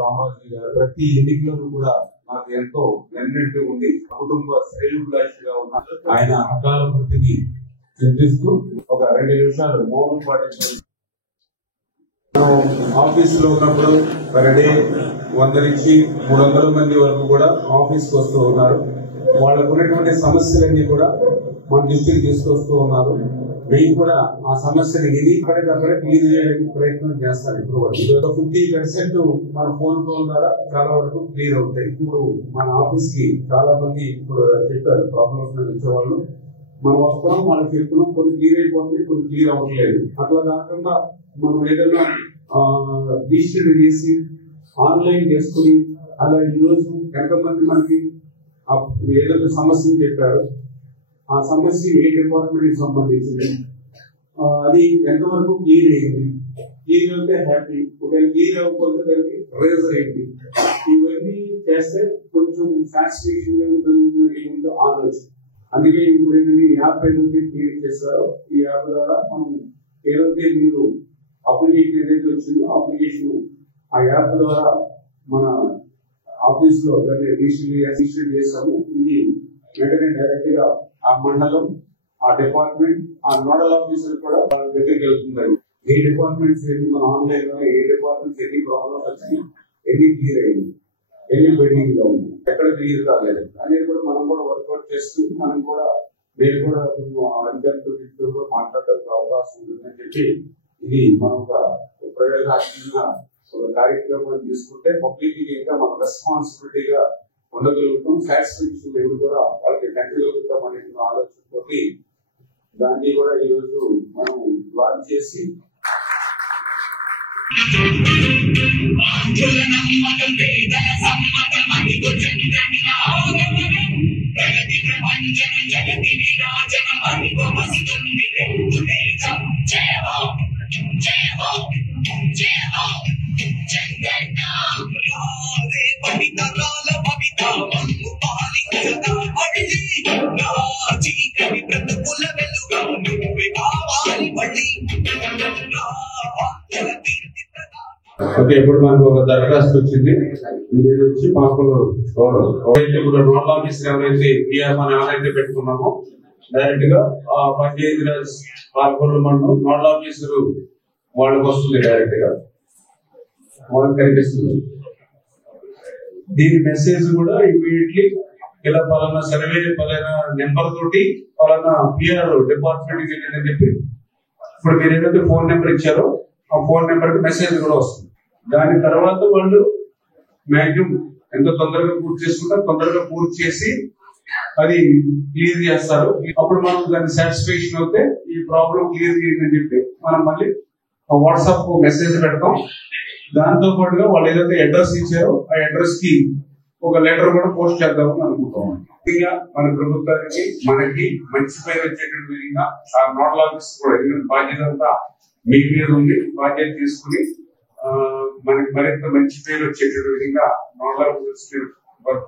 రామాజీ గారు ప్రతి ఎన్నికలను కూడా నాకు ఎంతో వెన్నట్టు ఉండి కుటుంబ శ్రేయోభిలాషిగా ఉన్న ఆయన అకాల వృత్తిని చింతిస్తూ ఒక 2 నిమిషాలు మౌనం పాటించారు. ఆఫీస్ లో ఉన్నప్పుడు పర్ డే 100 నుంచి 300 మంది వరకు కూడా ఆఫీస్ కు వస్తూ ఉన్నారు. వాళ్ళకు ఉన్నటువంటి సమస్యలన్నీ కూడా మన దృష్టికి తీసుకొస్తూ ఉన్నారు. మేము కూడా ఆ సమస్యని విని అక్కడే క్లియర్ చేయడానికి ప్రయత్నం చేస్తాను. ఇప్పుడు 50% మన ఫోన్ కాల్ ద్వారా చాలా వరకు క్లియర్ అవుతాయి. ఇప్పుడు మన ఆఫీస్ కి చాలా మంది ఇప్పుడు చెప్పారు ప్రాబ్లమ్స్ మీద వచ్చేవాళ్ళు. మనం వస్తున్నాం, వాళ్ళకి చెప్తున్నాం, కొన్ని క్లియర్ అయిపోతుంది, కొన్ని క్లియర్ అవ్వట్లేదు. అట్లా కాకుండా మనం ఏదైనా డిజిటల్ చేసి ఆన్లైన్ చేసుకుని అలా ఈరోజు ఎంతమంది మనకి ఏదైనా సమస్యలు చెప్పారు, ఆ సమస్య ఏ డిపార్ట్మెంట్ కి సంబంధించింది, అది ఎంతవరకు క్లియర్ అయింది, క్లియర్ అయితే హ్యాపీ, ఒకవేళ క్లియర్ అవ్వకపోతే దానికి రేజర్ అయింది. ఇవన్నీ చేస్తే కొంచెం సాటిస్ఫాక్షన్ ఏముందో ఆలోచన. అందుకే ఇప్పుడు ఏంటంటే ఈ యాప్ ఏదైతే క్రియేట్ చేస్తారో ఈ యాప్ ద్వారా మనం ఏదైతే మీరు అప్లికేషన్ ఏదైతే వచ్చిందో అప్లికేషన్ ఆ యాప్ ద్వారా మన ఆఫీస్ లో దాన్ని రిజిస్టర్ చేస్తాము. ఇది వెంటనే డైరెక్ట్ గా ఆ మండలం, ఆ డిపార్ట్మెంట్, ఆ నోడల్ ఆఫీసర్ కూడా వాళ్ళ దగ్గరికి వెళ్తుంది. ఏ డిపార్ట్మెంట్స్ ఎన్ని మన ఆన్లైన్ లో ఏ డిపార్ట్మెంట్స్ ఎన్ని ప్రాబ్లమ్స్ వచ్చాయి, ఎన్ని క్లియర్ అయింది, ఎన్ని పెండింగ్ లో ఉంది, ఎక్కడ క్లియర్ కాలేదు అనేది కూడా మనం కూడా వర్కౌట్ చేస్తూ మనం కూడా నేను కూడా అధికారులతో మాట్లాడడానికి అవకాశం ఉంటుందని చెప్పి ఇది మనం ఒక ప్రయోగాత్మకంగా ఒక కార్యక్రమం తీసుకుంటే పబ్లిక్ ఇంకా మనం రెస్పాన్సిబిలిటీగా ఉండగలుగుతాం, సాటిస్ఫాక్షన్ లేదు కూడా వాళ్ళకి కట్టగలుగుతాం అనే ఆలోచనతో దాన్ని కూడా ఈ రోజు మనం లాంచ్ చేసి ఓకే. ఇప్పుడు మనకు ఒక దరఖాస్తు వచ్చింది. ఇది వచ్చి మాకు నోడల్ ఆఫీసర్ ఎవరైతే పిఆర్ మనం ఎవరైతే పెట్టుకున్నామో డైరెక్ట్ గా పంచాయతీ రాజ్ పాల్గొన్న మండలం నోడల్ ఆఫీసర్ వాళ్ళకి వస్తుంది, డైరెక్ట్ గా వాళ్ళకి కనిపిస్తుంది. దీని మెసేజ్ కూడా ఇమీడియట్లీ ఇలా పలానా సర్వే పలానా నెంబర్ తోటి పలానా పిఆర్ డిపార్ట్మెంట్ అని చెప్పి ఇప్పుడు మీరు ఏదైతే ఫోన్ నెంబర్ ఇచ్చారో ఆ ఫోన్ నెంబర్ కి మెసేజ్ కూడా వస్తుంది. దాని తర్వాత వాళ్ళు మ్యాక్సిమం ఎంత తొందరగా పూర్తి చేసుకుంటారు, తొందరగా పూర్తి చేసి అది క్లియర్ చేస్తారు. అప్పుడు మనం దాన్ని సాటిస్ఫాక్షన్ అవుతే ఈ ప్రాబ్లం క్లియర్ చేయండి చెప్పి మనం మళ్ళీ వాట్సాప్ మెసేజ్ పెడతాం. దాంతో పాటుగా వాళ్ళు ఏదైతే అడ్రస్ ఇచ్చారో ఆ అడ్రస్ కి ఒక లెటర్ కూడా పోస్ట్ చేద్దామని అనుకుంటాం. ముఖ్యంగా మన ప్రభుత్వానికి మనకి మంచి పేరు వచ్చేటువంటి విధంగా ఆ నోడల్ ఆఫీస్ కూడా ఎందుకంటే బాధ్యత అంతా మీ మీద ఉంది, బాధ్యత తీసుకుని మనకి మరింత మంచి పేరు వచ్చేటువంటి విధంగా నోడల్ ఆఫీస్ వర్క్